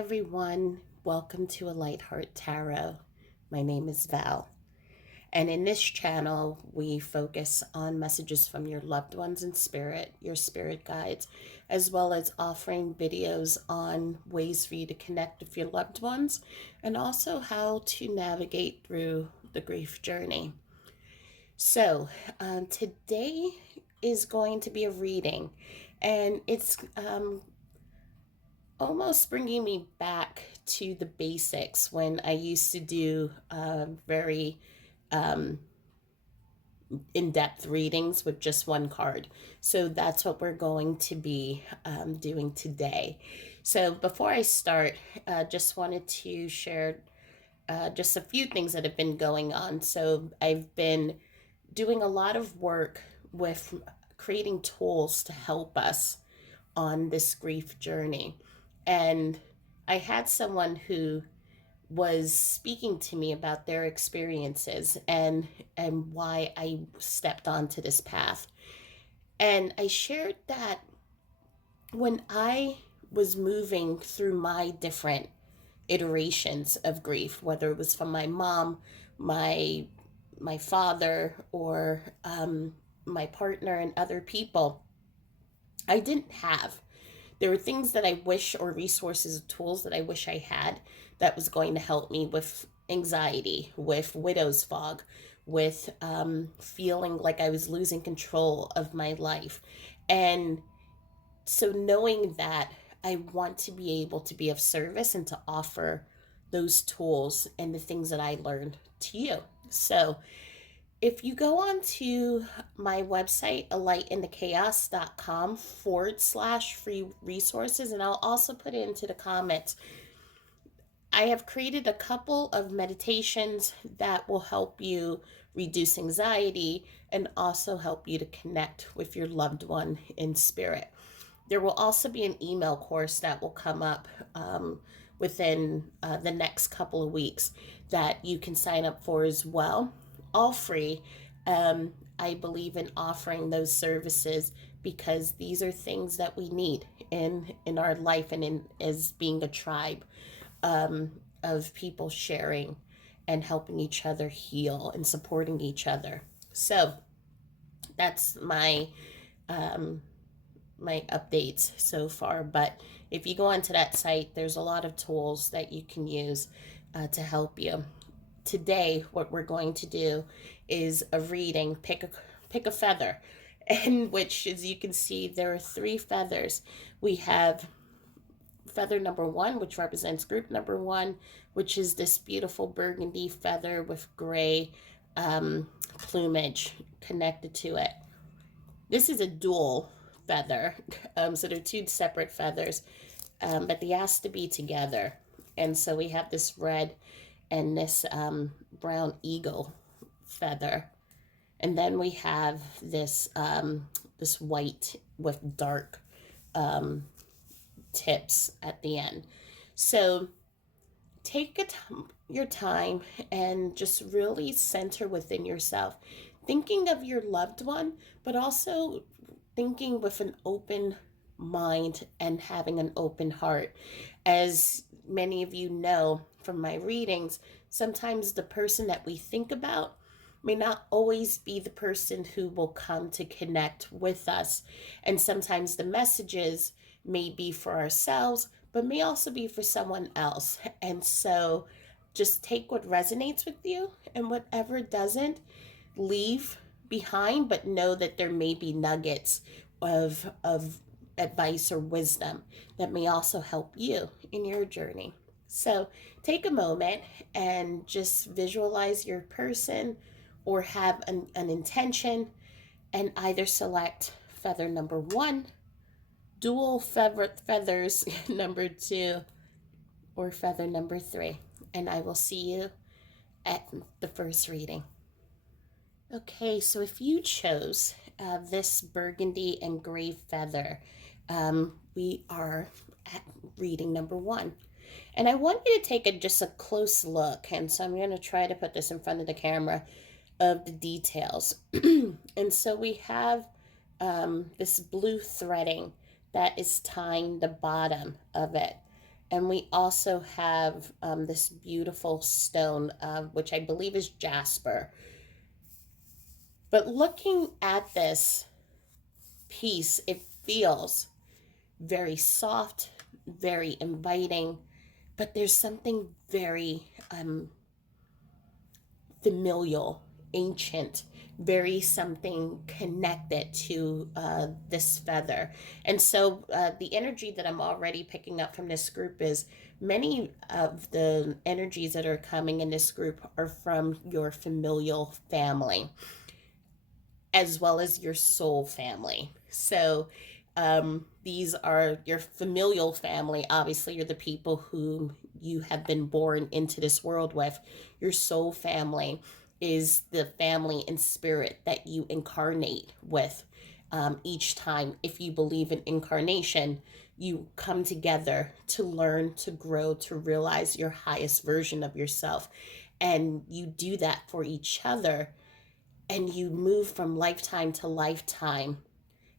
everyone. Welcome to A Light Heart Tarot. My name is Val. And in this channel, we focus on messages from your loved ones in spirit, your spirit guides, as well as offering videos on ways for you to connect with your loved ones and also how to navigate through the grief journey. So, today is going to be a reading, and it's almost bringing me back to the basics when I used to do very um, in depth readings with just one card. So that's what we're going to be doing today. So before I start, just wanted to share just a few things that have been going on. So I've been doing a lot of work with creating tools to help us on this grief journey. And I had someone who was speaking to me about their experiences and why I stepped onto this path. And I shared that when I was moving through my different iterations of grief, whether it was from my mom, my my father, or my partner and other people, I didn't have. There were things that I wish, or resources, tools that I wish I had that was going to help me with anxiety, with widow's fog, with feeling like I was losing control of my life. And so, knowing that, I want to be able to be of service and to offer those tools and the things that I learned to you. So, if you go on to my website, alightinthechaos.com/free resources, and I'll also put it into the comments, I have created a couple of meditations that will help you reduce anxiety and also help you to connect with your loved one in spirit. There will also be an email course that will come up within the next couple of weeks that you can sign up for as well, all free. I believe in offering those services because these are things that we need in our life and in as being a tribe of people sharing and helping each other heal and supporting each other. So that's um, my updates so far. But if you go onto that site, there's a lot of tools that you can use to help you. Today, what we're going to do is a reading. Pick a feather, in which, as you can see, there are three feathers. We have feather number one, which represents group number one, which is this beautiful burgundy feather with gray plumage connected to it. This is a dual feather, so they're two separate feathers, but they has to be together. And so we have this red and this brown eagle feather, and then we have this white with dark tips at the end. So take your time and just really center within yourself, thinking of your loved one, but also thinking with an open mind and having an open heart. As many of you know from my readings, sometimes the person that we think about may not always be the person who will come to connect with us. And sometimes the messages may be for ourselves, but may also be for someone else. And so just take what resonates with you, and whatever doesn't, leave behind, but know that there may be nuggets of advice or wisdom that may also help you in your journey. So take a moment and just visualize your person or have an intention, and either select feather number one, dual feathers number two, or feather number three. And I will see you at the first reading. Okay, so if you chose this burgundy and gray feather, we are at reading number one. And I want you to take just a close look. And so I'm going to try to put this in front of the camera of the details. And so we have this blue threading that is tying the bottom of it. And we also have this beautiful stone, which I believe is jasper. But looking at this piece, it feels very soft, very inviting, but there's something very familial, ancient, very something connected to this feather. And so the energy that I'm already picking up from this group is many of the energies that are coming in this group are from your familial family as well as your soul family. So these are your familial family. Obviously, you're the people whom you have been born into this world with. Your soul family is the family and spirit that you incarnate with each time. If you believe in incarnation, you come together to learn, to grow, to realize your highest version of yourself. And you do that for each other, and you move from lifetime to lifetime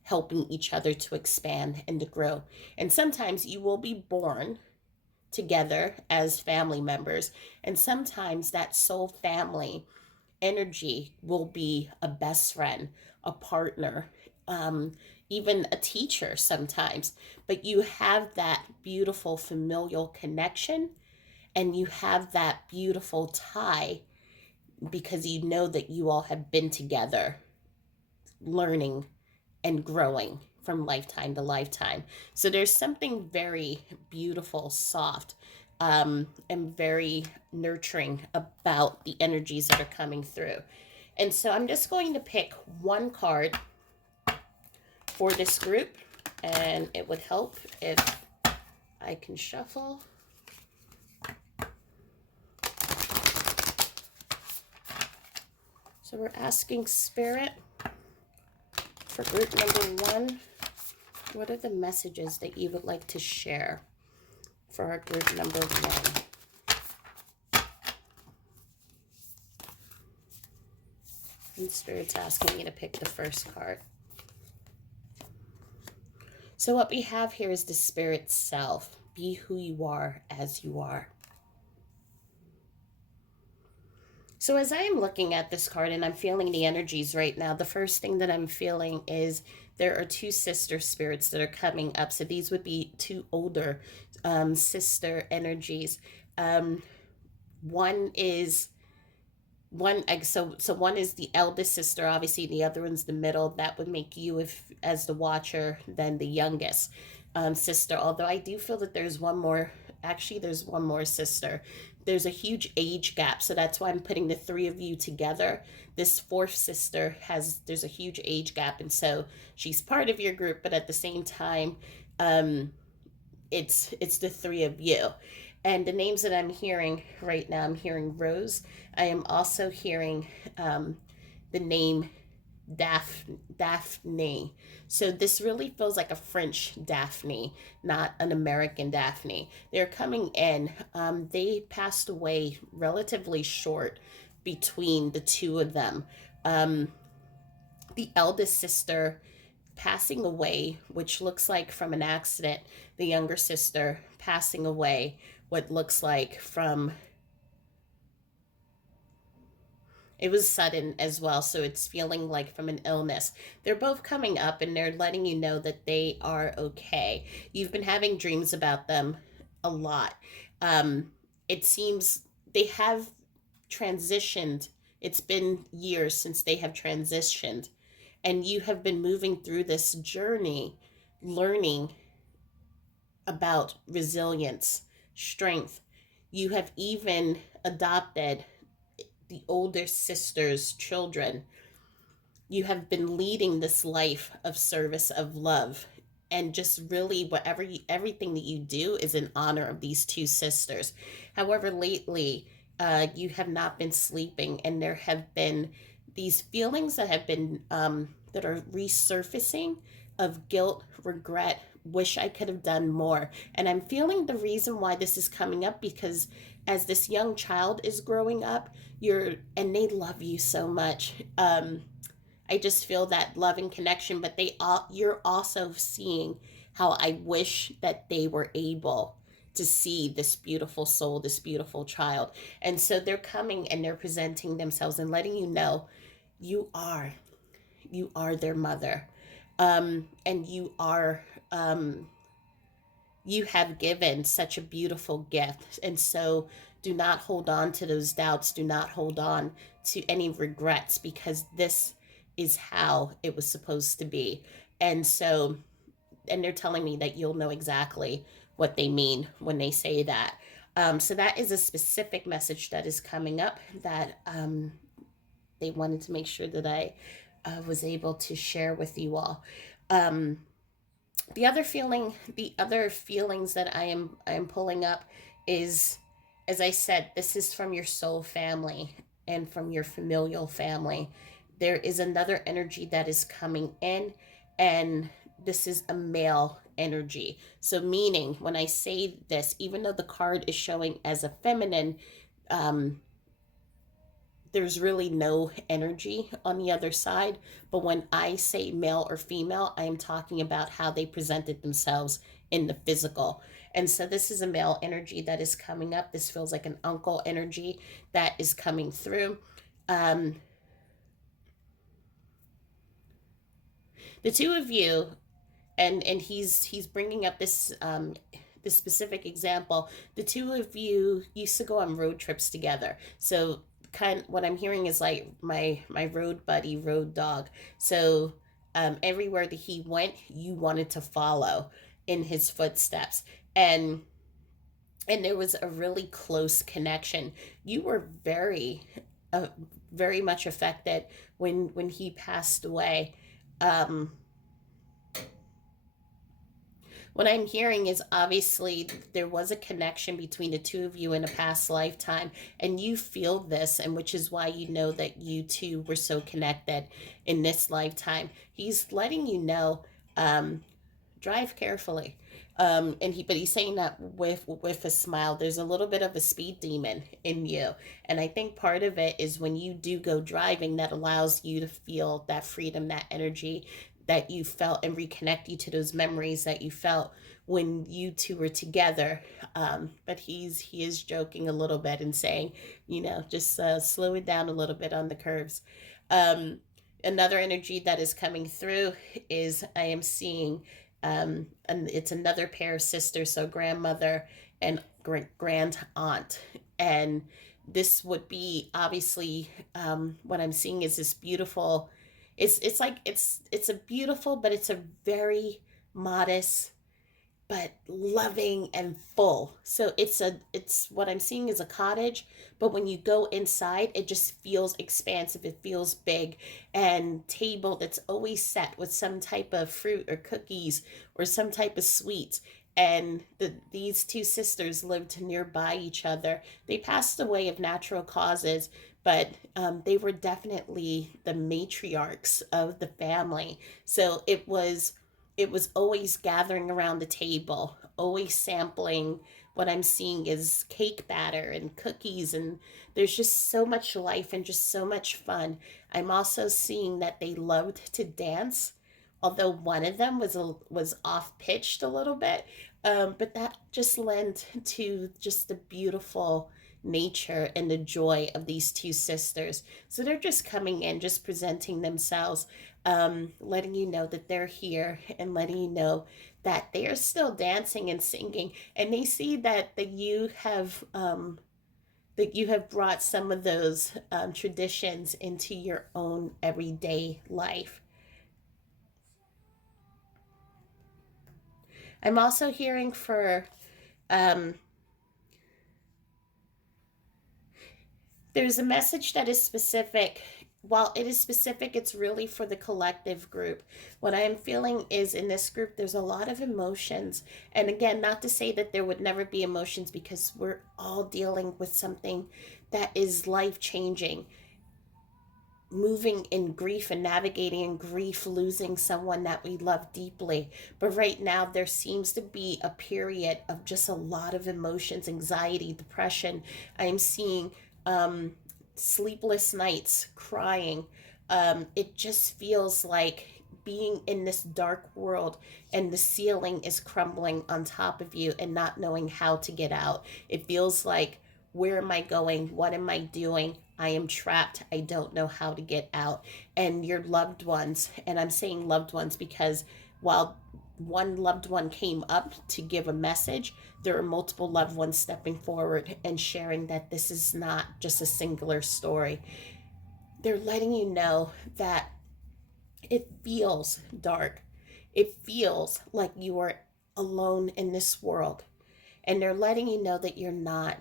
helping each other to expand and to grow. And sometimes you will be born together as family members, and sometimes that soul family energy will be a best friend, a partner, um, even a teacher sometimes. But you have that beautiful familial connection, and you have that beautiful tie because you know that you all have been together learning and growing from lifetime to lifetime. So there's something very beautiful, soft, and very nurturing about the energies that are coming through. And so I'm just going to pick one card for this group, and it would help if I can shuffle. So we're asking Spirit for group number 1, what are the messages that you would like to share for our group number 1? And Spirit's asking me to pick the first card. So what we have here is the Spirit self. Be who you are as you are. So as I am looking at this card and I'm feeling the energies right now, the first thing that I'm feeling is there are 2 sister spirits that are coming up. So these would be 2 older sister energies. One is one is the eldest sister, obviously the other one's the middle. That would make you, if as the watcher, then the youngest sister. Although I do feel that there's one more. Actually, there's one more sister. There's a huge age gap, so that's why I'm putting the 3 of you together. This 4th sister there's a huge age gap, and so she's part of your group, but at the same time, it's the 3 of you. And the names that I'm hearing right now, I'm hearing Rose. I am also hearing the name Daphne. So this really feels like a French Daphne, not an American Daphne. They're coming in. They passed away relatively short between the 2 of them. The eldest sister passing away, which looks like from an accident. The younger sister passing away, what looks like from, it was sudden as well, so it's feeling like from an illness. They're both coming up and they're letting you know that they are okay. You've been having dreams about them a lot. It seems they have transitioned. It's been years since they have transitioned, and you have been moving through this journey, learning about resilience, strength. You have even adopted the older sister's children. You have been leading this life of service, of love, and just really everything that you do is in honor of these 2 sisters. However, lately, you have not been sleeping, and there have been these feelings that have been that are resurfacing of guilt, regret, wish I could have done more. And I'm feeling the reason why this is coming up because as this young child is growing up, and they love you so much. I just feel that loving connection, but you're also seeing how I wish that they were able to see this beautiful soul, this beautiful child. And so they're coming and they're presenting themselves and letting you know you are you are their mother. And you have given such a beautiful gift. And so do not hold on to those doubts. Do not hold on to any regrets, because this is how it was supposed to be. And so, and they're telling me that you'll know exactly what they mean when they say that. So that is a specific message that is coming up that they wanted to make sure that I was able to share with you all. Um, the other feelings that I am pulling up is, as I said, this is from your soul family and from your familial family. There is another energy that is coming in, and this is a male energy. So meaning, when I say this, even though the card is showing as a feminine, um, there's really no energy on the other side. But when I say male or female, I am talking about how they presented themselves in the physical. And so this is a male energy that is coming up. This feels like an uncle energy that is coming through. Um, the two of you, and he's bringing up this specific example. The two of you used to go on road trips together. So kind what I'm hearing is like my road buddy, road dog. So everywhere that he went, you wanted to follow in his footsteps. And there was a really close connection. You were uh, very much affected when he passed away. um what I'm hearing is, obviously there was a connection between the two of you in a past lifetime, and you feel this, and which is why you know that you two were so connected in this lifetime. He's letting you know, um, drive carefully. But he's saying that with a smile. There's a little bit of a speed demon in you, and I think part of it is when you do go driving, that allows you to feel that freedom, that energy that you felt, and reconnect you to those memories that you felt when you two were together. But he is joking a little bit and saying, just slow it down a little bit on the curves. Um, Another energy that is coming through is, I am seeing, and it's another pair of sisters, so grandmother and grand aunt. And this would be, obviously, what I'm seeing is this beautiful, it's like it's a beautiful, but it's a very modest but loving and full. So it's what I'm seeing is a cottage, but when you go inside, it just feels expansive. It feels big, and table that's always set with some type of fruit or cookies or some type of sweets. And these two sisters lived nearby each other. They passed away of natural causes, but they were definitely the matriarchs of the family. So it was always gathering around the table, always sampling. What I'm seeing is cake batter and cookies, and there's just so much life and just so much fun. I'm also seeing that they loved to dance, although one of them was off pitched a little bit. But that just lent to just the beautiful nature and the joy of these two sisters. So they're just coming in, just presenting themselves, letting you know that they're here, and letting you know that they are still dancing and singing. And they see that you have brought some of those traditions into your own everyday life. I'm also hearing for, um, there's a message that is specific. While it is specific, it's really for the collective group. What I am feeling is, in this group, there's a lot of emotions. And again, not to say that there would never be emotions, because we're all dealing with something that is life changing, moving in grief and navigating in grief, losing someone that we love deeply. But right now, there seems to be a period of just a lot of emotions, anxiety, depression. I am seeing sleepless nights, crying. It just feels like being in this dark world and the ceiling is crumbling on top of you and not knowing how to get out. It feels like, where am I going? What am I doing? I am trapped. I don't know how to get out. And your loved ones, and I'm saying loved ones because while one loved one came up to give a message, there are multiple loved ones stepping forward and sharing that this is not just a singular story. They're letting you know that it feels dark. It feels like you are alone in this world. And they're letting you know that you're not.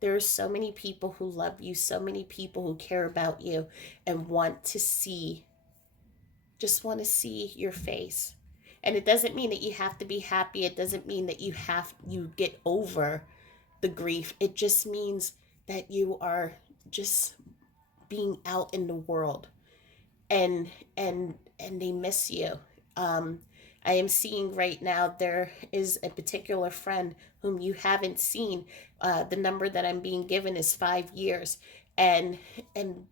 There are so many people who love you, so many people who care about you and just want to see your face. And it doesn't mean that you have to be happy. It doesn't mean that you get over the grief. It just means that you are just being out in the world, and they miss you. Um, I am seeing right now there is a particular friend whom you haven't seen. The number that I'm being given is 5 years, and and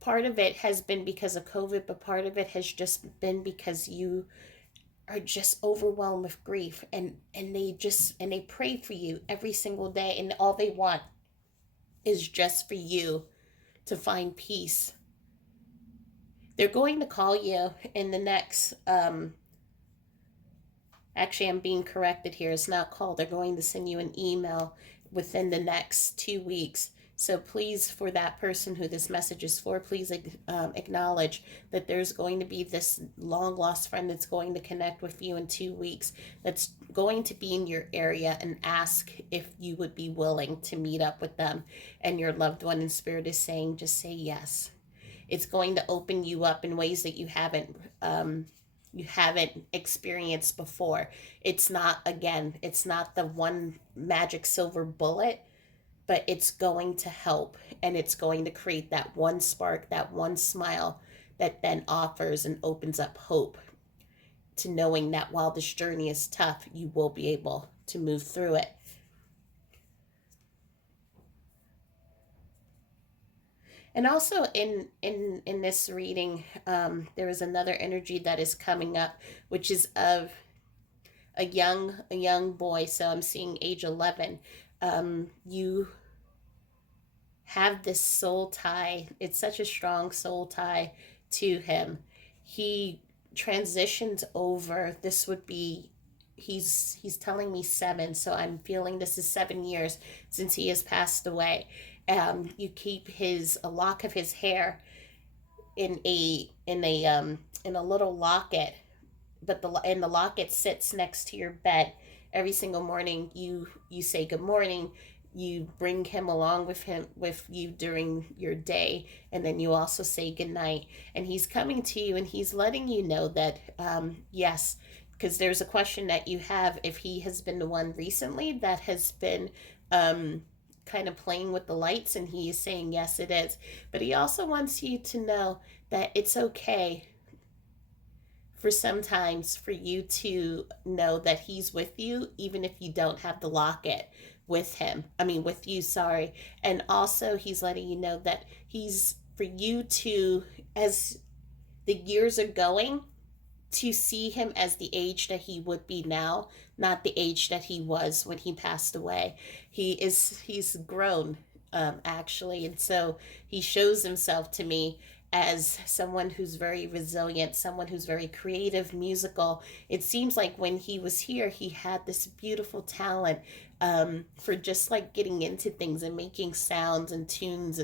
part of it has been because of COVID, but part of it has just been because you are just overwhelmed with grief, and they pray for you every single day, and all they want is just for you to find peace. They're going to call you in the next actually, I'm being corrected here. It's not call. They're going to send you an email within the next 2 weeks. So please, for that person who this message is for, please acknowledge that there's going to be this long lost friend that's going to connect with you in 2 weeks, that's going to be in your area and ask if you would be willing to meet up with them. And your loved one in spirit is saying, just say yes. It's going to open you up in ways that you haven't experienced before. It's not the one magic silver bullet, but it's going to help, and it's going to create that one spark, that one smile that then offers and opens up hope to knowing that while this journey is tough, you will be able to move through it. And also in this reading, there is another energy that is coming up, which is of a young boy. So I'm seeing age 11. You have this soul tie. It's such a strong soul tie to him. He transitions over. This would be, he's telling me 7, so I'm feeling this is 7 years since he has passed away. You keep his a lock of his hair in a little locket, but the locket sits next to your bed. Every single morning you say good morning. You bring him along with you during your day, and then you also say good night. And he's coming to you and he's letting you know that yes, because there's a question that you have, if he has been the one recently that has been kind of playing with the lights, and he is saying yes, it is. But he also wants you to know that it's okay for sometimes for you to know that he's with you, even if you don't have the locket with him. I mean, with you, sorry. And also, he's letting you know that he's for you to, as the years are going, to see him as the age that he would be now, not the age that he was when he passed away. He's grown, actually, and so he shows himself to me as someone who's very resilient, someone who's very creative, musical. It seems like when he was here, he had this beautiful talent for just like getting into things and making sounds and tunes,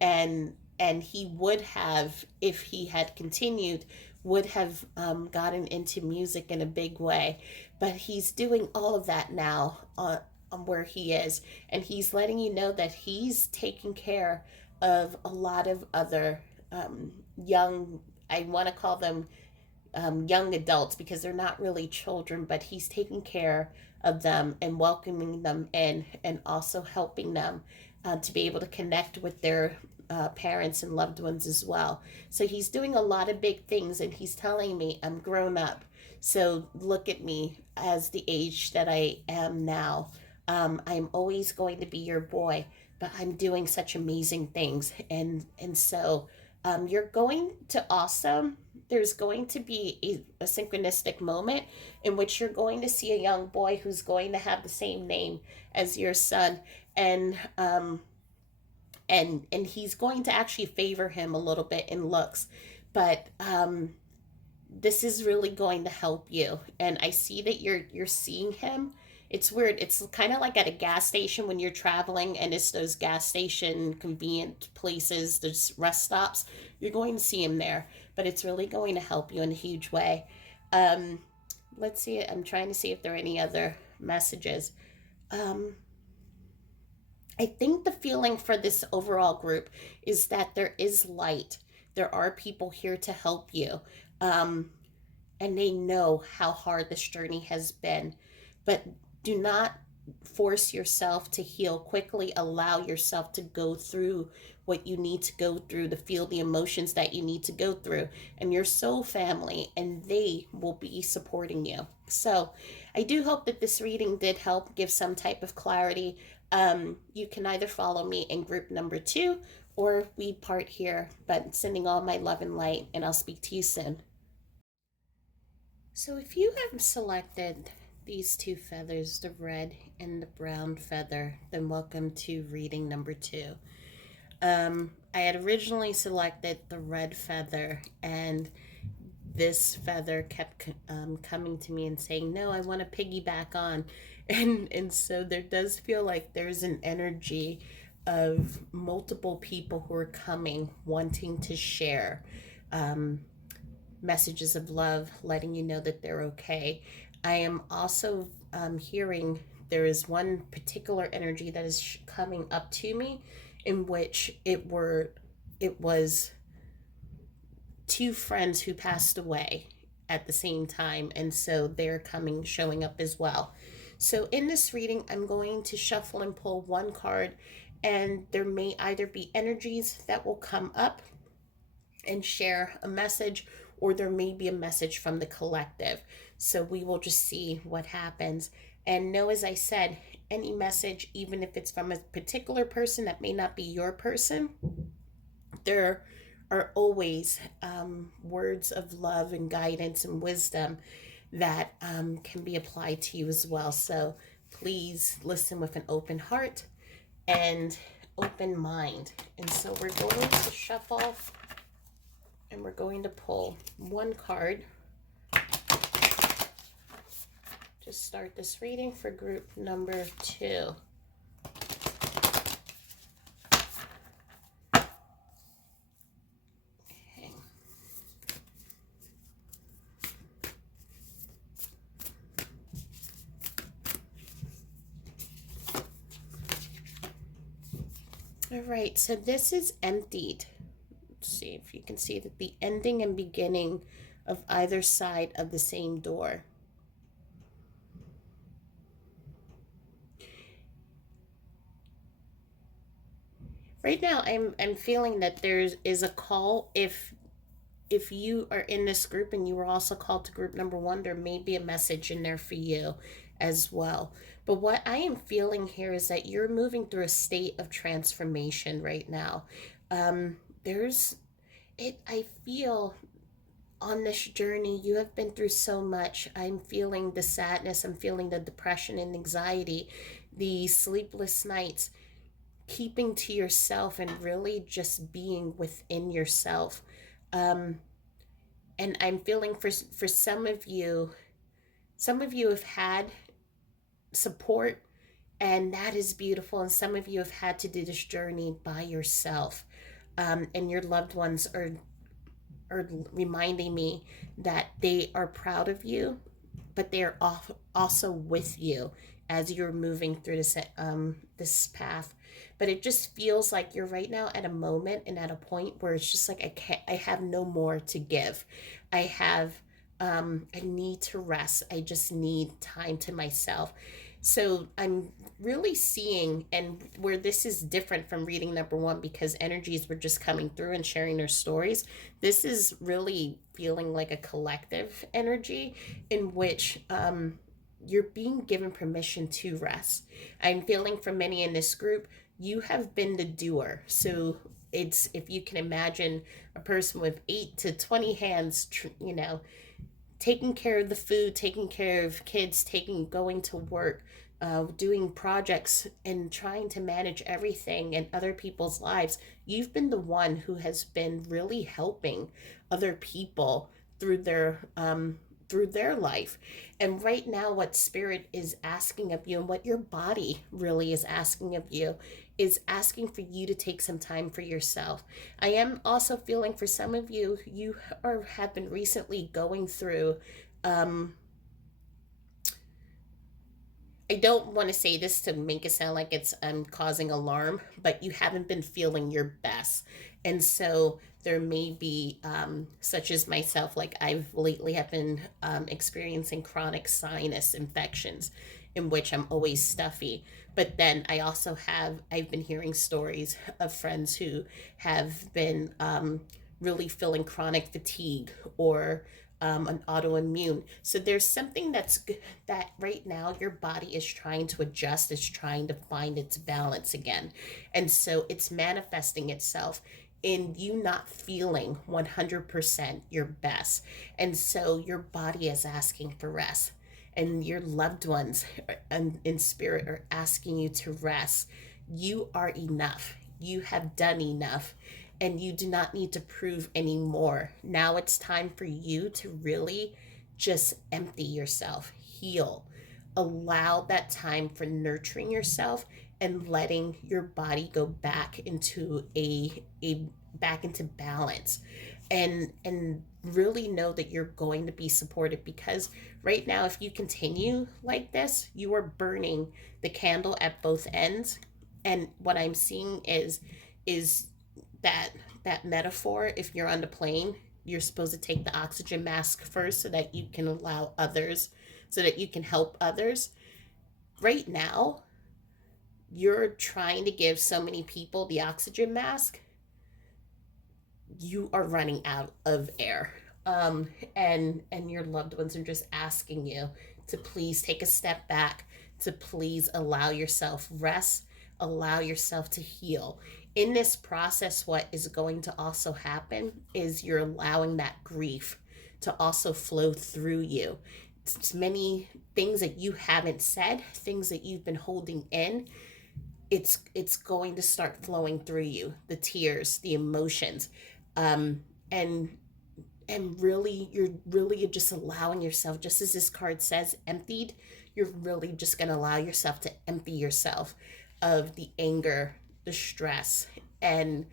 and he would have, if he had continued, would have gotten into music in a big way. But he's doing all of that now on where he is. And he's letting you know that he's taking care of a lot of other young, I want to call them young adults because they're not really children, but he's taking care of them and welcoming them in, and also helping them to be able to connect with their parents and loved ones as well. So he's doing a lot of big things, and he's telling me, I'm grown up. So look at me as the age that I am now. I'm always going to be your boy, but I'm doing such amazing things. And so you're going to also, there's going to be a synchronistic moment in which you're going to see a young boy who's going to have the same name as your son, and and he's going to actually favor him a little bit in looks, but this is really going to help you. And I see that you're seeing him. It's weird. It's kind of like at a gas station when you're traveling and it's those gas station convenient places, those rest stops. You're going to see him there, but it's really going to help you in a huge way. Um, let's see. I'm trying to see if there are any other messages. Um, I think the feeling for this overall group is that there is light. There are people here to help you. Um, and they know how hard this journey has been. But do not force yourself to heal quickly. Allow yourself to go through what you need to go through, to feel the emotions that you need to go through. And your soul family, and they will be supporting you. So I do hope that this reading did help give some type of clarity. You can either follow me in group number 2 or we part here, but sending all my love and light, and I'll speak to you soon. So if you have selected these two feathers, the red and the brown feather, then welcome to reading number 2. I had originally selected the red feather, and this feather kept coming to me and saying, no, I want to piggyback on. And so there does feel like there's an energy of multiple people who are coming, wanting to share. Um, Messages of love, letting you know that they're okay. I am also hearing there is one particular energy that is coming up to me, in which it was two friends who passed away at the same time, and so they're coming, showing up as well. So in this reading, I'm going to shuffle and pull one card, and there may either be energies that will come up and share a message, or there may be a message from the collective. So we will just see what happens. And know, as I said, any message, even if it's from a particular person that may not be your person, there are always words of love and guidance and wisdom that can be applied to you as well. So please listen with an open heart and open mind. And so we're going to shuffle, and we're going to pull one card to start this reading for group number 2. Okay. All right, so this is emptied. See if you can see that the ending and beginning of either side of the same door. Right now I'm feeling that there is a call. If you are in this group and you were also called to group number 1, there may be a message in there for you as well. But what I am feeling here is that you're moving through a state of transformation right now. There's it I feel on this journey you have been through so much. I'm feeling the sadness, I'm feeling the depression and anxiety, the sleepless nights, keeping to yourself and really just being within yourself. um and I'm feeling for some of you have had support, and that is beautiful, and some of you have had to do this journey by yourself. And your loved ones are reminding me that they are proud of you, but they are also with you as you're moving through this path. But it just feels like you're right now at a moment and at a point where it's just like I have no more to give. I have I need to rest. I just need time to myself. So I'm really seeing, and where this is different from reading number 1, because energies were just coming through and sharing their stories. This is really feeling like a collective energy in which you're being given permission to rest. I'm feeling for many in this group, you have been the doer. So it's, if you can imagine a person with 8 to 20 hands, taking care of the food, taking care of kids, going to work, doing projects, and trying to manage everything in other people's lives. You've been the one who has been really helping other people through their life. And right now, what spirit is asking of you, and what your body really is asking of you, is asking for you to take some time for yourself. I am also feeling for some of you, you are have been recently going through, um I don't want to say this to make it sound like it's causing alarm, but you haven't been feeling your best. And so there may be, such as myself, like I've lately have been experiencing chronic sinus infections in which I'm always stuffy. But then I've been hearing stories of friends who have been really feeling chronic fatigue, or an autoimmune. So there's something that right now your body is trying to adjust, is trying to find its balance again. And so it's manifesting itself in you not feeling 100% your best. And so your body is asking for rest. And your loved ones in spirit are asking you to rest. You are enough. You have done enough, and you do not need to prove anymore. Now it's time for you to really just empty yourself, heal, allow that time for nurturing yourself, and letting your body go back into a back into balance, and really know that you're going to be supported. Because right now, if you continue like this, you are burning the candle at both ends. And what I'm seeing is that that metaphor, if you're on the plane, you're supposed to take the oxygen mask first so that you can allow others, so that you can help others. Right now, you're trying to give so many people the oxygen mask, you are running out of air. And your loved ones are just asking you to please take a step back, to please allow yourself rest, allow yourself to heal. In this process, what is going to also happen is you're allowing that grief to also flow through you. It's many things that you haven't said, things that you've been holding in, it's going to start flowing through you, the tears, the emotions, um and really, you're really just allowing yourself, just as this card says, emptied. You're really just going to allow yourself to empty yourself of the anger, the stress, and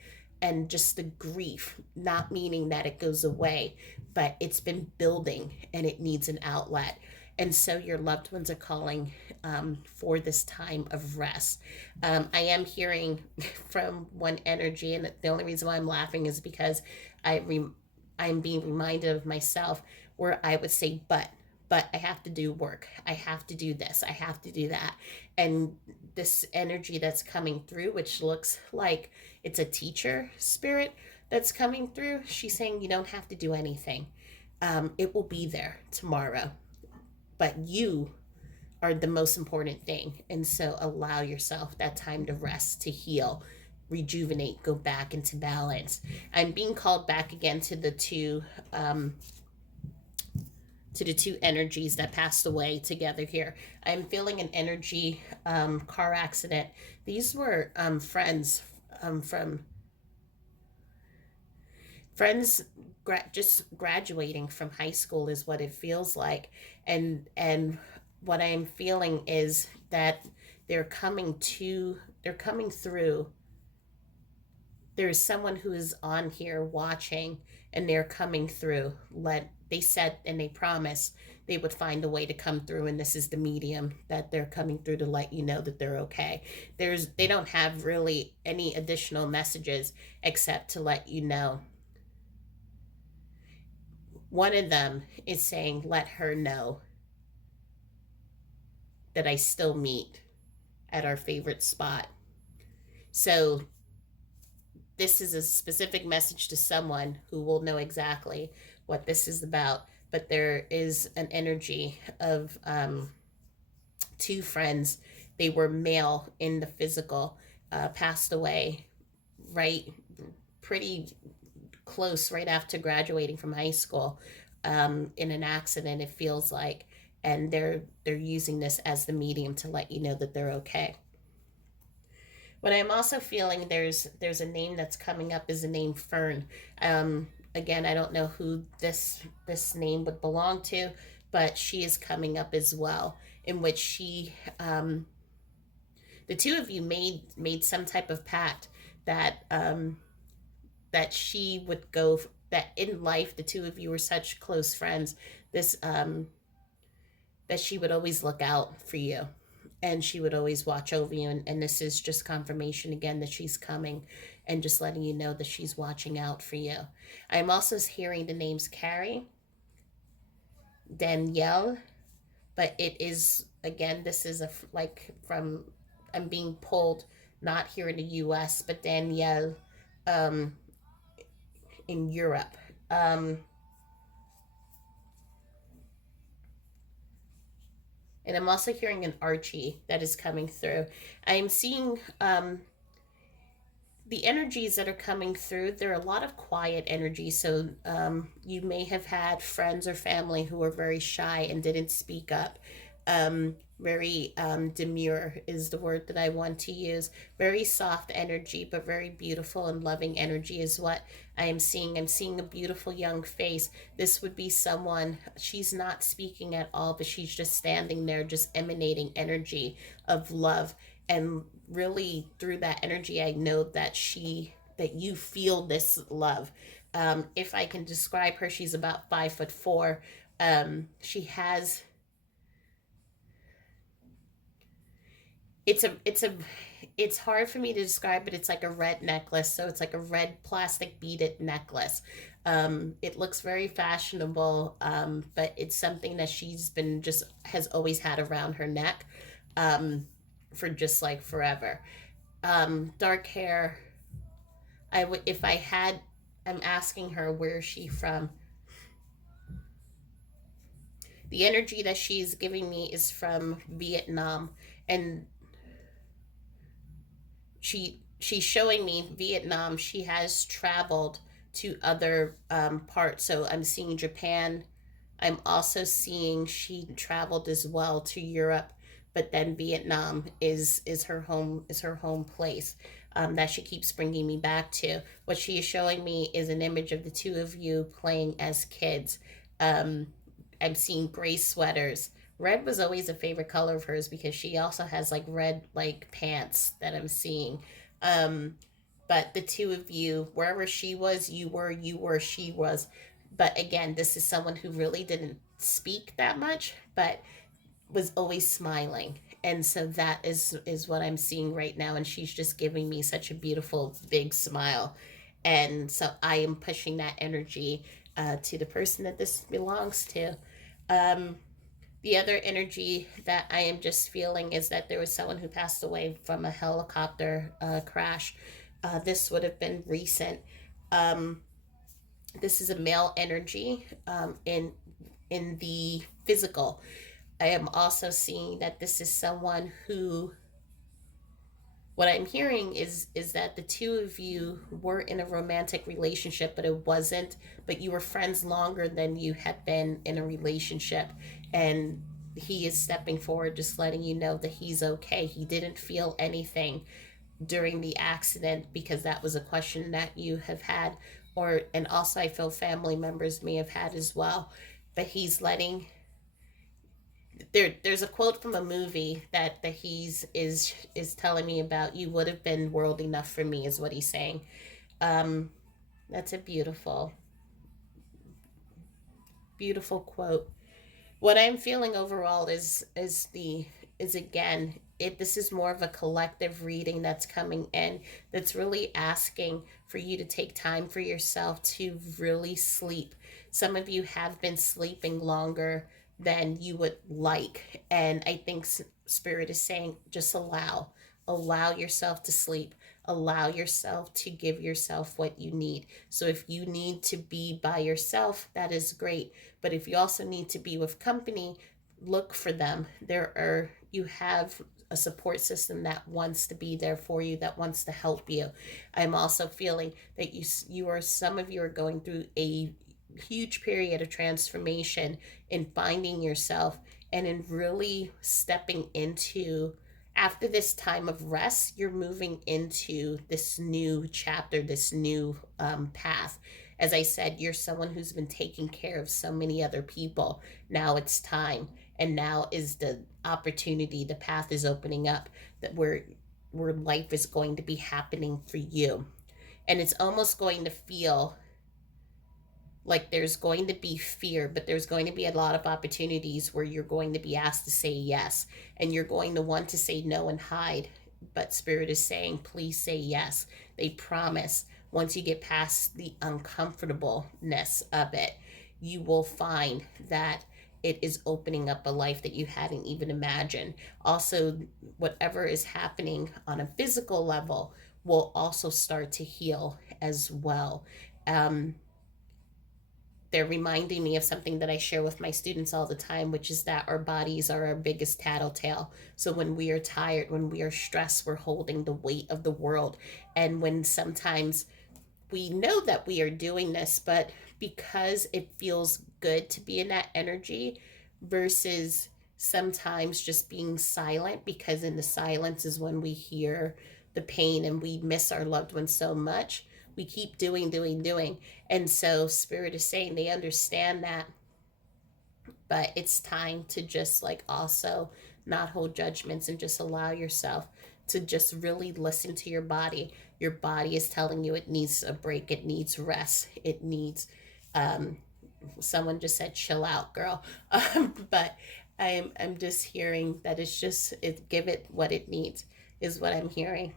just the grief, not meaning that it goes away, but it's been building and it needs an outlet. And so your loved ones are calling, for this time of rest. I am hearing from one energy, and the only reason why I'm laughing is because I'm being reminded of myself, where I would say, but I have to do work. I have to do this. I have to do that. And this energy that's coming through, which looks like it's a teacher spirit that's coming through, she's saying you don't have to do anything. It will be there tomorrow, but you are the most important thing. And so allow yourself that time to rest, to heal, rejuvenate, go back into balance. I'm being called back again um, to the two energies that passed away together here. I'm feeling an energy, car accident. These were friends, from friends just graduating from high school is what it feels like. And what I'm feeling is that they're coming through. There's someone who is on here watching, and they're coming through. They said and they promised they would find a way to come through, and this is the medium that they're coming through to let you know that they're okay. They don't have really any additional messages except to let you know. One of them is saying, let her know that I still meet at our favorite spot. So this is a specific message to someone who will know exactly what this is about. But there is an energy of, two friends. They were male in the physical, passed away right pretty close right after graduating from high school, in an accident, it feels like, and they're using this as the medium to let you know that they're okay. But I'm also feeling there's a name that's coming up, is the name Fern. Again, I don't know who this name would belong to, but she is coming up as well, in which the two of you made some type of pact that that she would go, that in life the two of you were such close friends, this that she would always look out for you, and she would always watch over you, and this is just confirmation again that she's coming, and just letting you know that she's watching out for you. I'm also hearing the names Carrie, Danielle, but it is, again, this is like from, I'm being pulled, not here in the US, but Danielle, um in Europe. um and I'm also hearing an Archie that is coming through. I'm seeing the energies that are coming through. There are a lot of quiet energy, so you may have had friends or family who were very shy and didn't speak up. Very demure is the word that I want to use. Very soft energy, but very beautiful and loving energy is what I am seeing. I'm seeing a beautiful young face. This would be someone, she's not speaking at all, but she's just standing there, just emanating energy of love. And really, through that energy, I know that that you feel this love. If I can describe her, she's about 5'4". She has, it's hard for me to describe, but it's like a red necklace. So it's like a red plastic beaded necklace. It looks very fashionable, but it's something that she's been, just has always had around her neck, for just like forever. Dark hair. I would, if I had, I'm asking her where is she from. The energy that she's giving me is from Vietnam, and she's showing me Vietnam. She has traveled to other parts. So I'm seeing Japan. I'm also seeing she traveled as well to Europe, but then Vietnam is her home place, that she keeps bringing me back to. What she is showing me is an image of the two of you playing as kids. Um, I'm seeing gray sweaters. Red was always a favorite color of hers because she also has like red like pants that I'm seeing. Um, but the two of you, wherever she was, you were, she was. But again, this is someone who really didn't speak that much, but was always smiling. And so that is what I'm seeing right now, and she's just giving me such a beautiful big smile. And so I am pushing that energy to the person that this belongs to. Um, the other energy that I am just feeling is that there was someone who passed away from a helicopter crash. This would have been recent. Um, this is a male energy, in the physical. I am also seeing that this is someone who, what I'm hearing is that the two of you were in a romantic relationship, but it wasn't, but you were friends longer than you had been in a relationship. And he is stepping forward, just letting you know that he's okay. He didn't feel anything during the accident, because that was a question that you have had, or, and also I feel family members may have had as well. But he's letting, there's a quote from a movie that he's is telling me about. You would have been world enough for me, is what he's saying. um that's a beautiful, beautiful quote. What I'm feeling overall is again, it, this is more of a collective reading that's coming in, that's really asking for you to take time for yourself to really sleep. Some of you have been sleeping longer than you would like, and I think spirit is saying just allow yourself to sleep, allow yourself to give yourself what you need. So if you need to be by yourself, that is great, but if you also need to be with company, look for them. There are, you have a support system that wants to be there for you, that wants to help you. I'm also feeling that some of you are going through a huge period of transformation in finding yourself and in really stepping into, after this time of rest, you're moving into this new chapter, this new path. As I said, you're someone who's been taking care of so many other people. Now it's time, and now is the opportunity. The path is opening up, that where life is going to be happening for you, and it's almost going to feel like there's going to be fear, but there's going to be a lot of opportunities where you're going to be asked to say yes, and you're going to want to say no and hide. But Spirit is saying, please say yes. They promise once you get past the uncomfortableness of it, you will find that it is opening up a life that you hadn't even imagined. Also, whatever is happening on a physical level will also start to heal as well. Um, they're reminding me of something that I share with my students all the time, which is that our bodies are our biggest tattletale. So when we are tired, when we are stressed, we're holding the weight of the world. And when sometimes we know that we are doing this, but because it feels good to be in that energy versus sometimes just being silent, because in the silence is when we hear the pain and we miss our loved ones so much. We keep doing, doing, doing. And so Spirit is saying they understand that, but it's time to just like also not hold judgments and just allow yourself to just really listen to your body. Your body is telling you it needs a break, it needs rest, it needs um someone just said chill out, girl. But I'm just hearing that it's just it give it what it needs is what I'm hearing.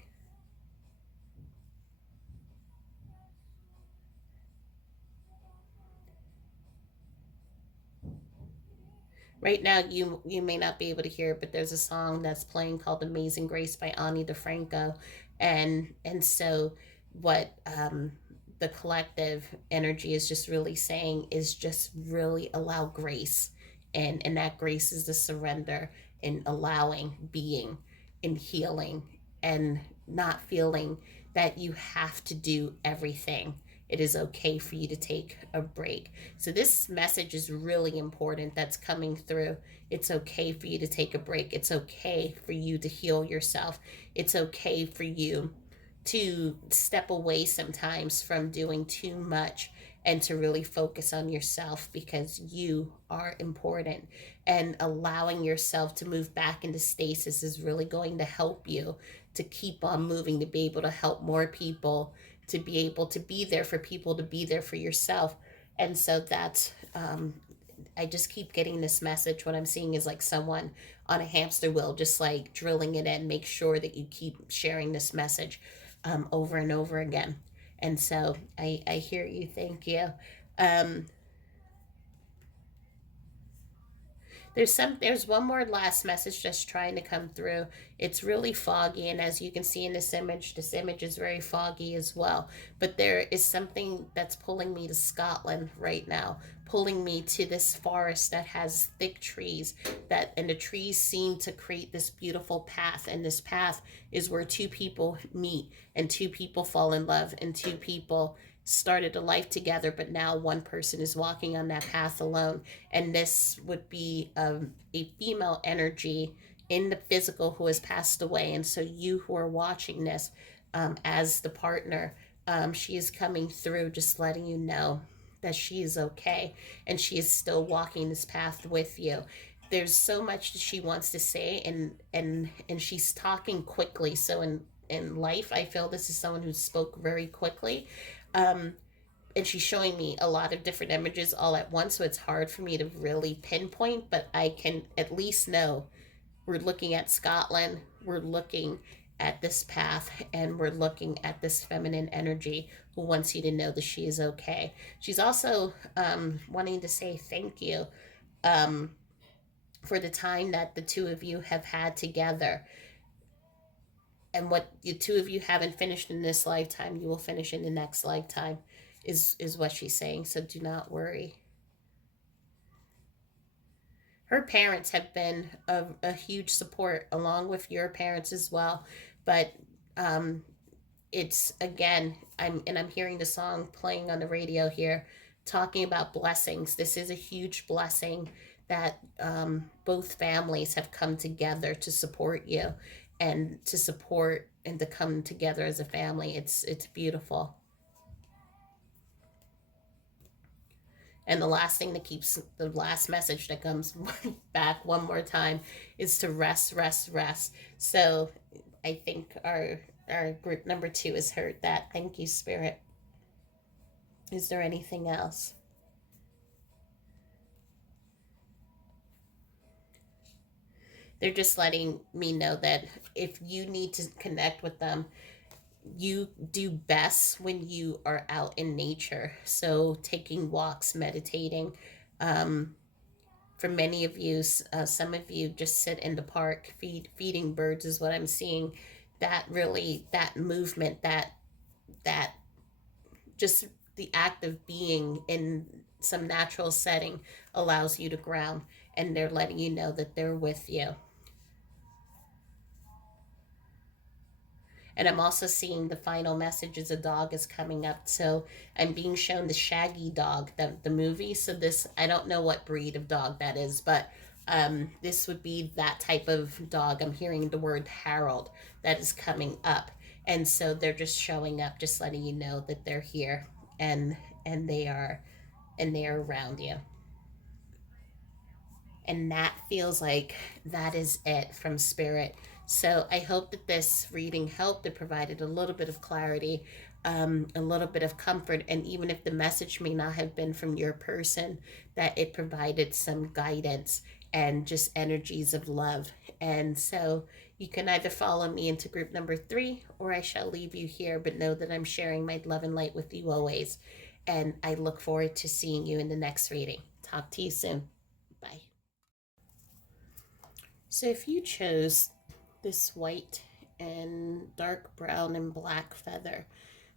Right now, you may not be able to hear it, but there's a song that's playing called "Amazing Grace" by Ani DeFranco, and so what the collective energy is just really saying is just really allow grace, and that grace is the surrender and allowing, being, and healing, and not feeling that you have to do everything. It is okay for you to take a break. So, this message is really important that's coming through. It's okay for you to take a break. It's okay for you to heal yourself. It's okay for you to step away sometimes from doing too much and to really focus on yourself because you are important. And allowing yourself to move back into stasis is really going to help you to keep on moving, to be able to help more people, to be able to be there for people, to be there for yourself. And so that's I just keep getting this message. What I'm seeing is like someone on a hamster wheel, just like drilling it in. Make sure that you keep sharing this message over and over again. And so I hear you. Thank you. Um, there's one more last message just trying to come through. It's really foggy, and as you can see in this image is very foggy as well. But there is something that's pulling me to Scotland right now, pulling me to this forest that has thick trees, that and the trees seem to create this beautiful path, and this path is where two people meet and two people fall in love and two people started a life together, but now one person is walking on that path alone. And this would be a female energy in the physical who has passed away. And so, you who are watching this as the partner, she is coming through, just letting you know that she is okay and she is still walking this path with you. There's so much that she wants to say, and she's talking quickly. So in life, I feel this is someone who spoke very quickly. Um, and she's showing me a lot of different images all at once, so it's hard for me to really pinpoint, but I can at least know we're looking at Scotland, we're looking at this path, and we're looking at this feminine energy who wants you to know that she is okay. She's also wanting to say thank you um, for the time that the two of you have had together, and what the two of you haven't finished in this lifetime, you will finish in the next lifetime, is what she's saying. So do not worry. her parents have been a huge support along with your parents as well. But um, it's again, I'm hearing the song playing on the radio here, talking about blessings. This is a huge blessing that both families have come together to support you, and to support and to come together as a family. It's beautiful. And the last message that comes back one more time is to rest, rest, rest. So I think our group number 2 has heard that. Thank you, Spirit. Is there anything else? They're just letting me know that if you need to connect with them, you do best when you are out in nature. So taking walks, meditating. Um, for many of you, some of you just sit in the park, feeding birds is what I'm seeing. That really, that movement, that just the act of being in some natural setting allows you to ground, and they're letting you know that they're with you. And I'm also seeing the final message as a dog is coming up. So I'm being shown the Shaggy dog, the movie. So this, I don't know what breed of dog that is, but this would be that type of dog. I'm hearing the word Harold that is coming up. And so they're just showing up, just letting you know that they're here, and and they are and they are around you. And that feels like that is it from Spirit. So I hope that this reading helped. It provided a little bit of clarity, a little bit of comfort, and even if the message may not have been from your person, that it provided some guidance and just energies of love. And so you can either follow me into group number 3, or I shall leave you here, but know that I'm sharing my love and light with you always. And I look forward to seeing you in the next reading. Talk to you soon. Bye. So if you chose this white and dark brown and black feather,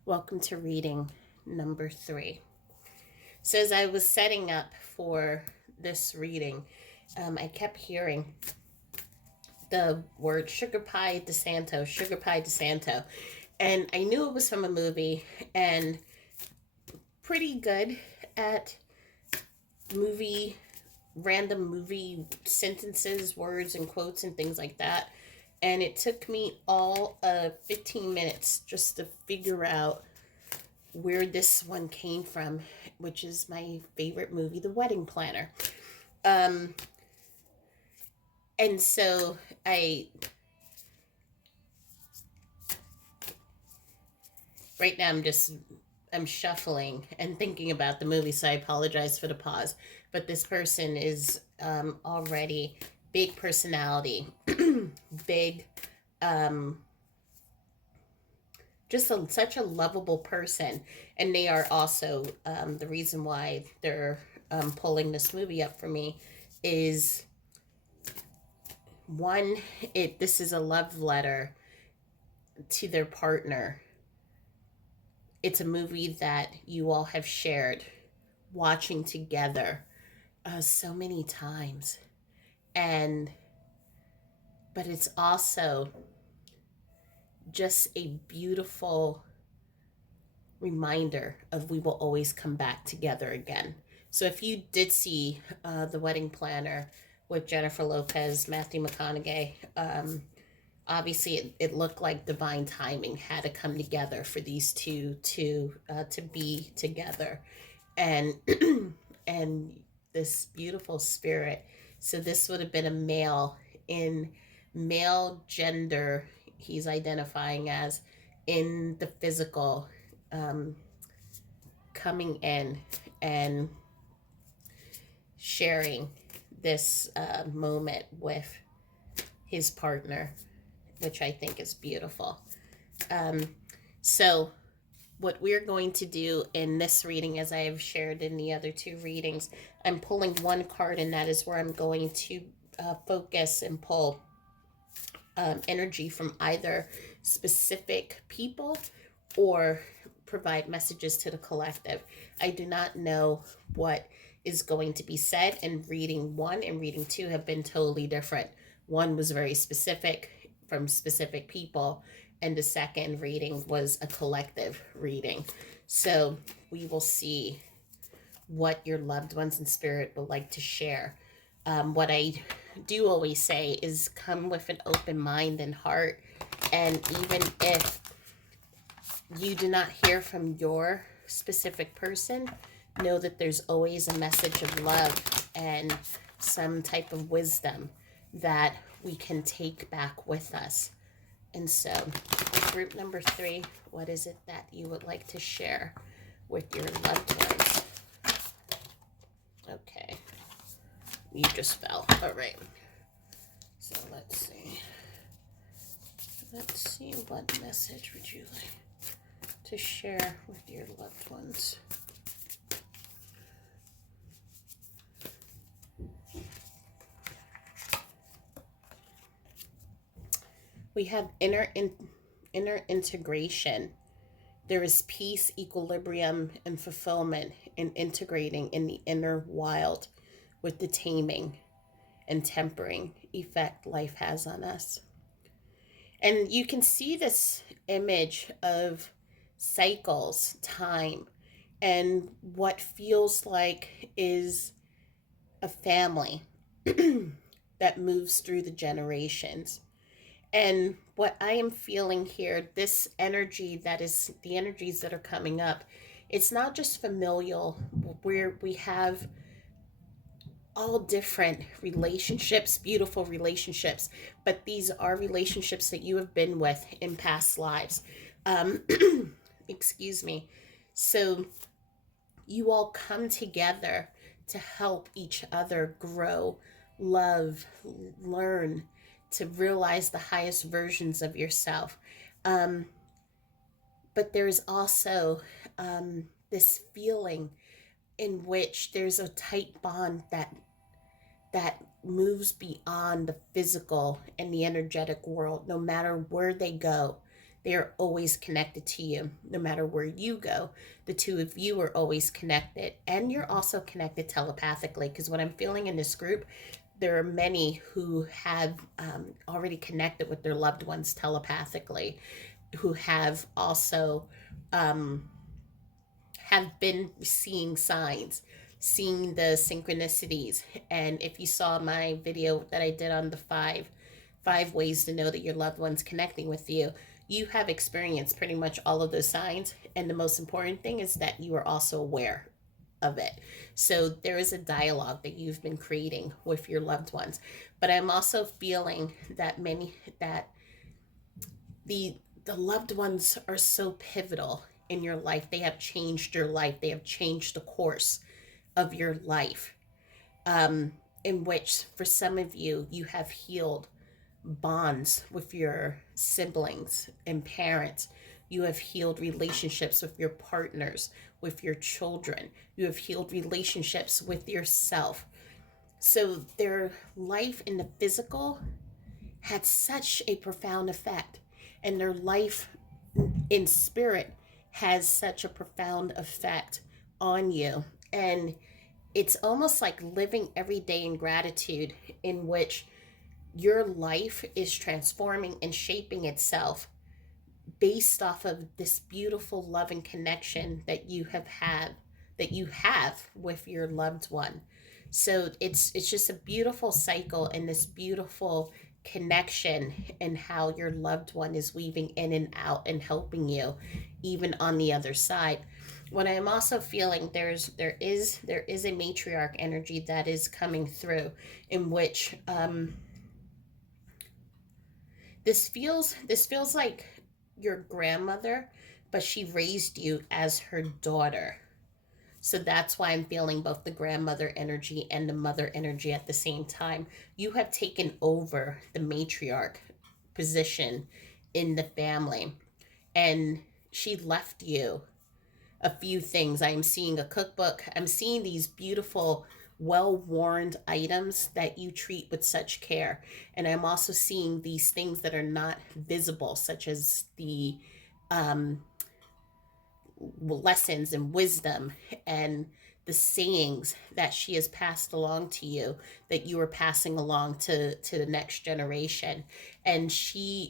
welcome to reading number 3. So as I was setting up for this reading, I kept hearing the word sugar pie DeSanto, sugar pie DeSanto. And I knew it was from a movie, and pretty good at movie random movie sentences, words, and quotes, and things like that. And it took me all 15 minutes just to figure out where this one came from, which is my favorite movie, The Wedding Planner. And so right now I'm shuffling and thinking about the movie, so I apologize for the pause. But this person is already big personality, big, just such a lovable person. And they are also the reason why they're pulling this movie up for me is one, this is a love letter to their partner. It's a movie that you all have shared watching together so many times. But it's also just a beautiful reminder of we will always come back together again. So if you did see The Wedding Planner with Jennifer Lopez, Matthew McConaughey, obviously it looked like divine timing had to come together for these two to be together, and and this beautiful spirit. So this would have been a male, in male gender he's identifying as, in the physical, coming in and sharing this moment with his partner, which I think is beautiful. So what we're going to do in this reading, as I have shared in the other 2 readings, I'm pulling one card, and that is where I'm going to focus and pull energy from either specific people or provide messages to the collective. I do not know what is going to be said, and reading 1 and reading 2 have been totally different. One was very specific from specific people, and the second reading was a collective reading. So we will see what your loved ones in spirit would like to share. What I do always say is come with an open mind and heart. And even if you do not hear from your specific person, know that there's always a message of love and some type of wisdom that we can take back with us. And so, group number 3, what is it that you would like to share with your loved ones? Okay. You just fell. All right. So let's see. Let's see, what message would you like to share with your loved ones? We have inner integration. There is peace, equilibrium, and fulfillment in integrating in the inner wild with the taming and tempering effect life has on us. And you can see this image of cycles, time, and what feels like is a family that moves through the generations. And what I am feeling here, this energy that is the energies that are coming up, it's not just familial, where we have all different relationships, beautiful relationships, but these are relationships that you have been with in past lives. Um, excuse me. So you all come together to help each other grow, love, learn, to realize the highest versions of yourself. Um, but there's also this feeling in which there's a tight bond that moves beyond the physical and the energetic world. No matter where they go, they are always connected to you. No matter where you go, the two of you are always connected. And you're also connected telepathically, because what I'm feeling in this group, there are many who have already connected with their loved ones telepathically, who have also have been seeing signs, seeing the synchronicities. And if you saw my video that I did on the five ways to know that your loved one's connecting with you, you have experienced pretty much all of those signs. And the most important thing is that you are also aware of it. So there is a dialogue that you've been creating with your loved ones. But I'm also feeling that the loved ones are so pivotal in your life. They have changed your life. They have changed the course of your life. In which, for some of you, you have healed bonds with your siblings and parents. You have healed relationships with your partners, with your children. You have healed relationships with yourself. So their life in the physical had such a profound effect, and their life in spirit has such a profound effect on you. And it's almost like living every day in gratitude, in which your life is transforming and shaping itself based off of this beautiful love and connection that you have with your loved one. So it's just a beautiful cycle and this beautiful connection, and how your loved one is weaving in and out and helping you even on the other side. What I am also feeling, there is a matriarch energy that is coming through, in which this feels like your grandmother, but she raised you as her daughter. So that's why I'm feeling both the grandmother energy and the mother energy at the same time. You have taken over the matriarch position in the family, and she left you a few things. I'm seeing a cookbook. I'm seeing these beautiful, well worn items that you treat with such care. And I'm also seeing these things that are not visible, such as the um, lessons and wisdom and the sayings that she has passed along to you, that you are passing along to the next generation. And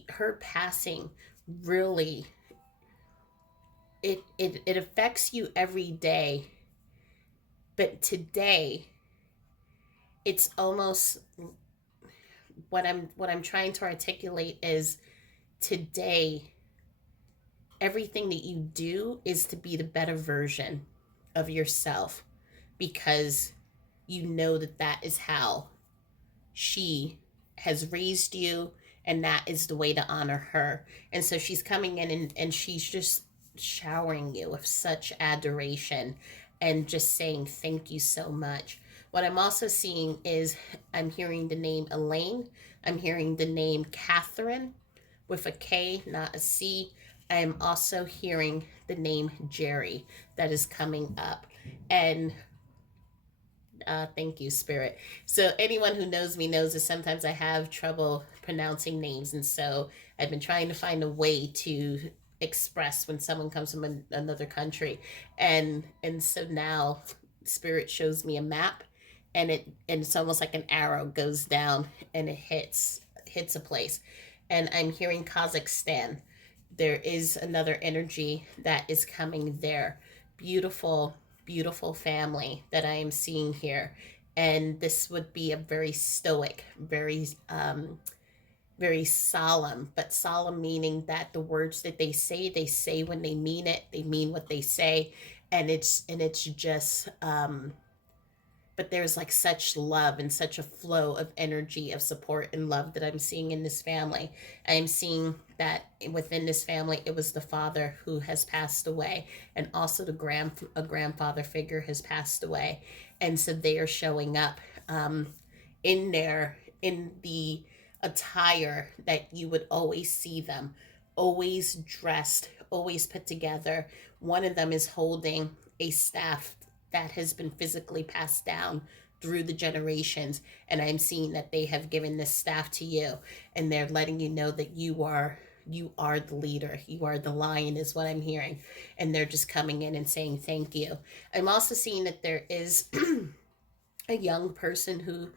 her passing really, it affects you every day, but today it's almost, what I'm trying to articulate is, today everything that you do is to be the better version of yourself, because you know that that is how she has raised you, and that is the way to honor her. And so she's coming in, and she's just showering you with such adoration and just saying thank you so much. What I'm also seeing is, I'm hearing the name Elaine, I'm hearing the name Catherine with a K, not a C. I am also hearing the name Jerry that is coming up. And thank you, Spirit. So anyone who knows me knows that sometimes I have trouble pronouncing names, and so I've been trying to find a way to express when someone comes from another country, and so now Spirit shows me a map, and it's almost like an arrow goes down and it hits a place, and I'm hearing Kazakhstan. There is another energy that is coming there. Beautiful, beautiful family that I am seeing here. And this would be a very stoic, very solemn, but solemn meaning that the words that they say when they mean it, they mean what they say. And it's just, but there's like such love and such a flow of energy of support and love that I'm seeing in this family. I'm seeing that within this family, it was the father who has passed away, and also a grandfather figure has passed away, and so they are showing up, in the attire that you would always see them, always dressed, always put together. One of them is holding a staff that has been physically passed down through the generations, and I'm seeing that they have given this staff to you, and they're letting you know that you are the leader, you are the lion, is what I'm hearing. And they're just coming in and saying thank you. I'm also seeing that there is a young person who,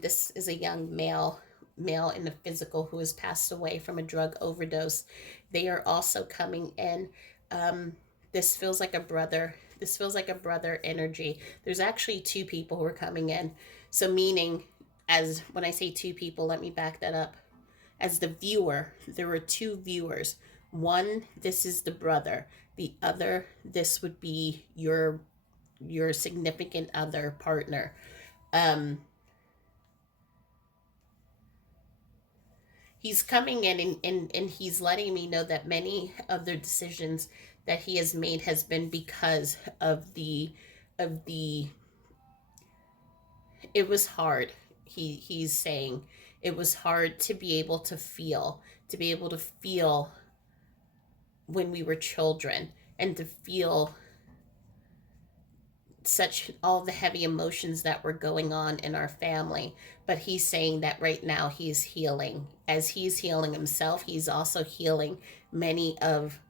this is a young male in the physical, who has passed away from a drug overdose. They are also coming in. um, this feels like a brother, this feels like a brother energy. There's actually two people who are coming in. So meaning, as when I say two people, let me back that up. As the viewer, there were two viewers. One, this is the brother. The other, this would be your significant other partner. um he's coming in, and he's letting me know that many of the decisions that he has made has been because of the it was hard. He's saying it was hard to be able to feel when we were children, and to feel such all the heavy emotions that were going on in our family. But he's saying that right now he's healing. As he's healing himself, he's also healing many of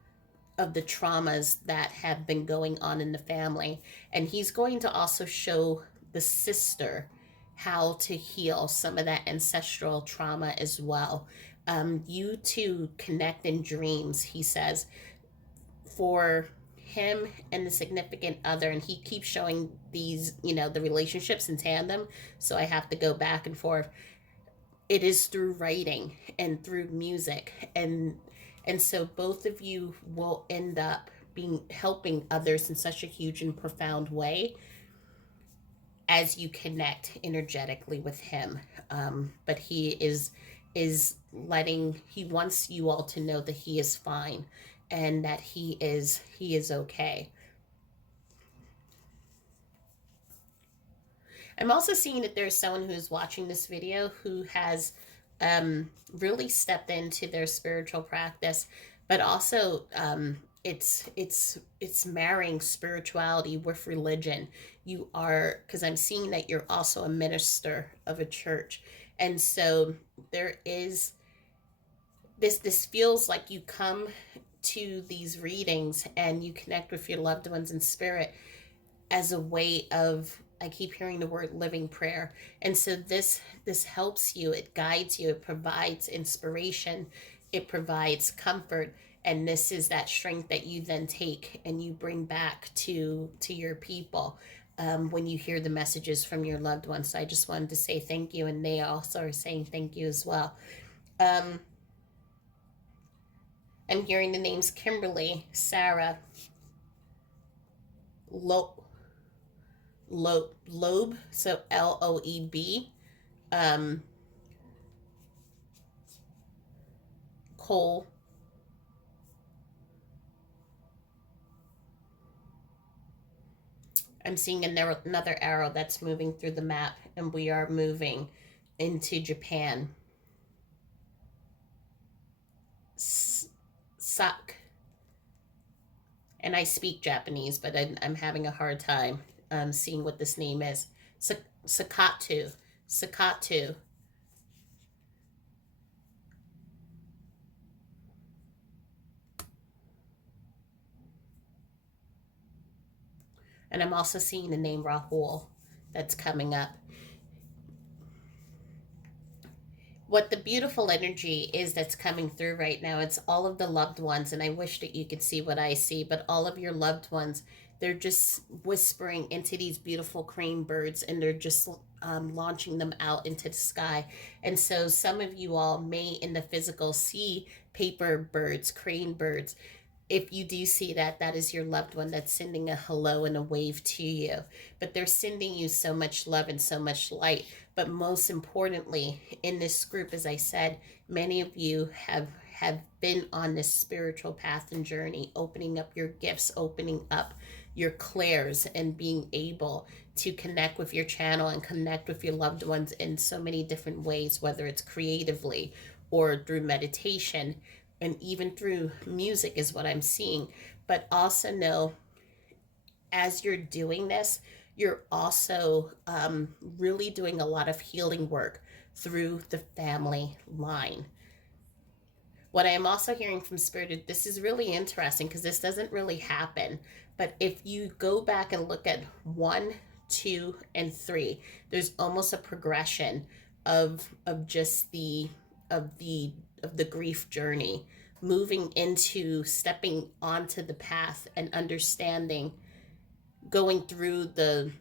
the traumas that have been going on in the family. And he's going to also show the sister how to heal some of that ancestral trauma as well. You two connect in dreams, he says, for him and the significant other. And he keeps showing these, the relationships in tandem. So I have to go back and forth. It is through writing and through music, and so both of you will end up being helping others in such a huge and profound way as you connect energetically with him. But he wants you all to know that he is fine, and that he is okay. I'm also seeing that there's someone who's watching this video who has really stepped into their spiritual practice, but also it's marrying spirituality with religion. You are, because I'm seeing that you're also a minister of a church, and so there is this feels like you come to these readings and you connect with your loved ones in spirit, as a way of, I keep hearing the word living prayer. And so this helps you, it guides you, it provides inspiration, it provides comfort, and this is that strength that you then take and you bring back to your people, when you hear the messages from your loved ones. So I just wanted to say thank you, and they also are saying thank you as well. um, I'm hearing the names Kimberly, Sarah, Lo- Loeb, so Loeb, um, Cole. I'm seeing another arrow that's moving through the map, and we are moving into Japan. Sak, and I speak Japanese, but I'm having a hard time seeing what this name is. Sakatu, Sakatu. And I'm also seeing the name Rahul that's coming up. What the beautiful energy is that's coming through right now, it's all of the loved ones. And I wish that you could see what I see, but all of your loved ones, they're just whispering into these beautiful crane birds, and they're just launching them out into the sky. And so some of you all may in the physical see paper birds, crane birds. If you do see that, that is your loved one that's sending a hello and a wave to you. But they're sending you so much love and so much light. But most importantly, in this group, as I said, many of you have been on this spiritual path and journey, opening up your gifts, opening up your clairs, and being able to connect with your channel and connect with your loved ones in so many different ways, whether it's creatively or through meditation, and even through music is what I'm seeing. But also know, as you're doing this, you're also really doing a lot of healing work through the family line. What I am also hearing from Spirit, this is really interesting because this doesn't really happen. But if you go back and look at 1, 2, and 3, there's almost a progression of just the grief journey, moving into stepping onto the path and understanding, going through the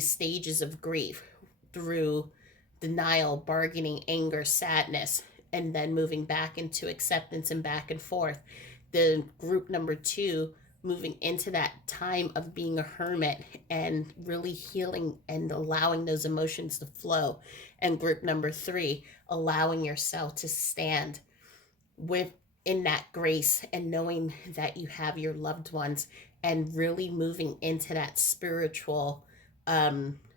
stages of grief, through denial, bargaining, anger, sadness, and then moving back into acceptance and back and forth. The group number 2 moving into that time of being a hermit and really healing and allowing those emotions to flow. And group number 3, allowing yourself to stand with in that grace and knowing that you have your loved ones, and really moving into that spiritual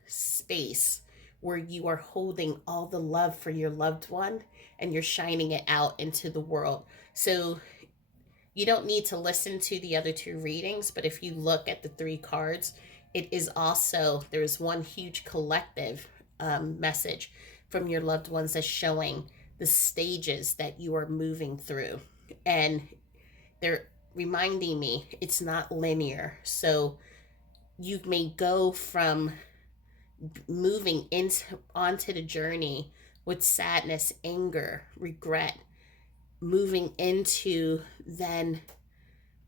space where you are holding all the love for your loved one and you're shining it out into the world. So you don't need to listen to the other 2 readings, but if you look at the 3 cards, it is also, there's one huge collective message from your loved ones that's showing the stages that you are moving through. And they're reminding me it's not linear. So you may go from moving into onto the journey with sadness, anger, regret, moving into then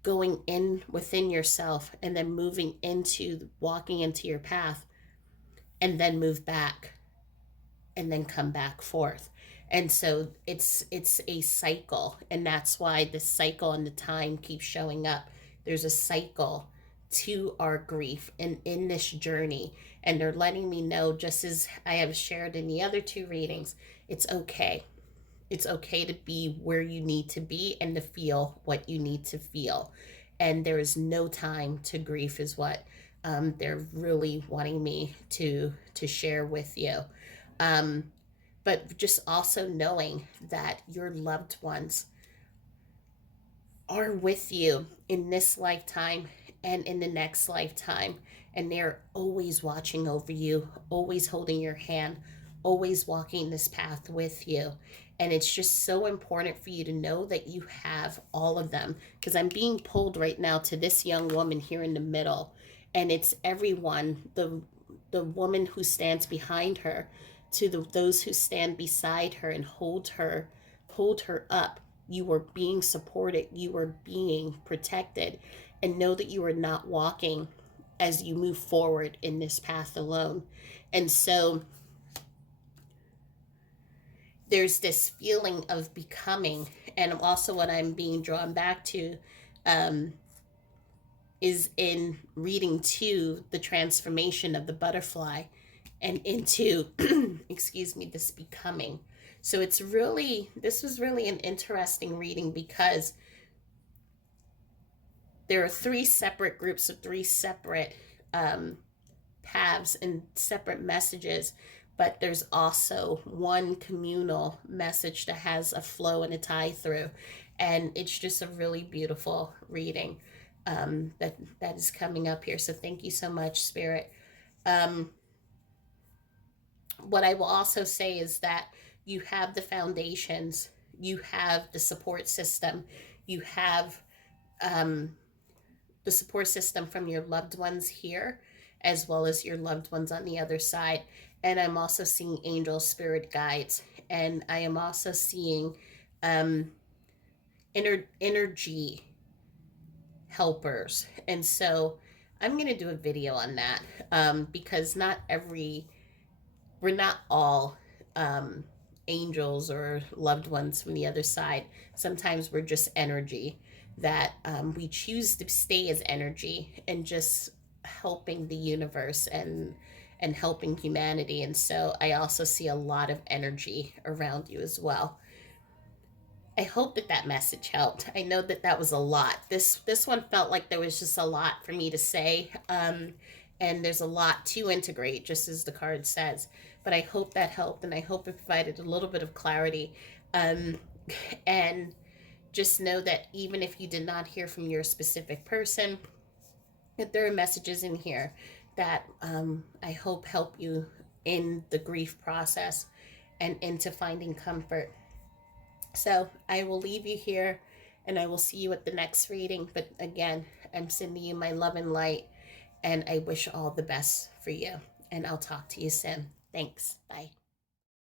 going in within yourself, and then moving into walking into your path, and then move back, and then come back forth. And so it's a cycle, and that's why the cycle and the time keeps showing up. There's a cycle to our grief and in this journey, and they're letting me know, just as I have shared in the other 2 readings, it's okay. It's okay to be where you need to be and to feel what you need to feel. And there is no time to grief, is what they're really wanting me to share with you. Um, but just also knowing that your loved ones are with you in this lifetime and in the next lifetime, and they're always watching over you, always holding your hand, always walking this path with you. And it's just so important for you to know that you have all of them, because I'm being pulled right now to this young woman here in the middle, and it's everyone, the woman who stands behind her, to those who stand beside her and hold her up. You are being supported, you are being protected, and know that you are not walking as you move forward in this path alone. And so there's this feeling of becoming, and also what I'm being drawn back to um, is in reading to the transformation of the butterfly and into excuse me, this becoming. So this was really an interesting reading, because there are three separate groups of three separate um, paths and separate messages, but there's also one communal message that has a flow and a tie through, and it's just a really beautiful reading that is coming up here. So thank you so much, Spirit. Um, what I will also say is that you have the foundations, you have the support system, you have um, the support system from your loved ones here, as well as your loved ones on the other side. And I'm also seeing angel spirit guides, and I am also seeing um, energy helpers. And so I'm going to do a video on that, because we're not all um, angels or loved ones from the other side. Sometimes we're just energy that we choose to stay as energy and just helping the universe and helping humanity. And so I also see a lot of energy around you as well. I hope that that message helped. I know that that was a lot. This one felt like there was just a lot for me to say, and there's a lot to integrate, just as the card says. But I hope that helped, and I hope it provided a little bit of clarity. Um, and just know that even if you did not hear from your specific person, that there are messages in here that I hope help you in the grief process and into finding comfort. So I will leave you here, and I will see you at the next reading. But again, I'm sending you my love and light, and I wish all the best for you. And I'll talk to you soon. Thanks. Bye.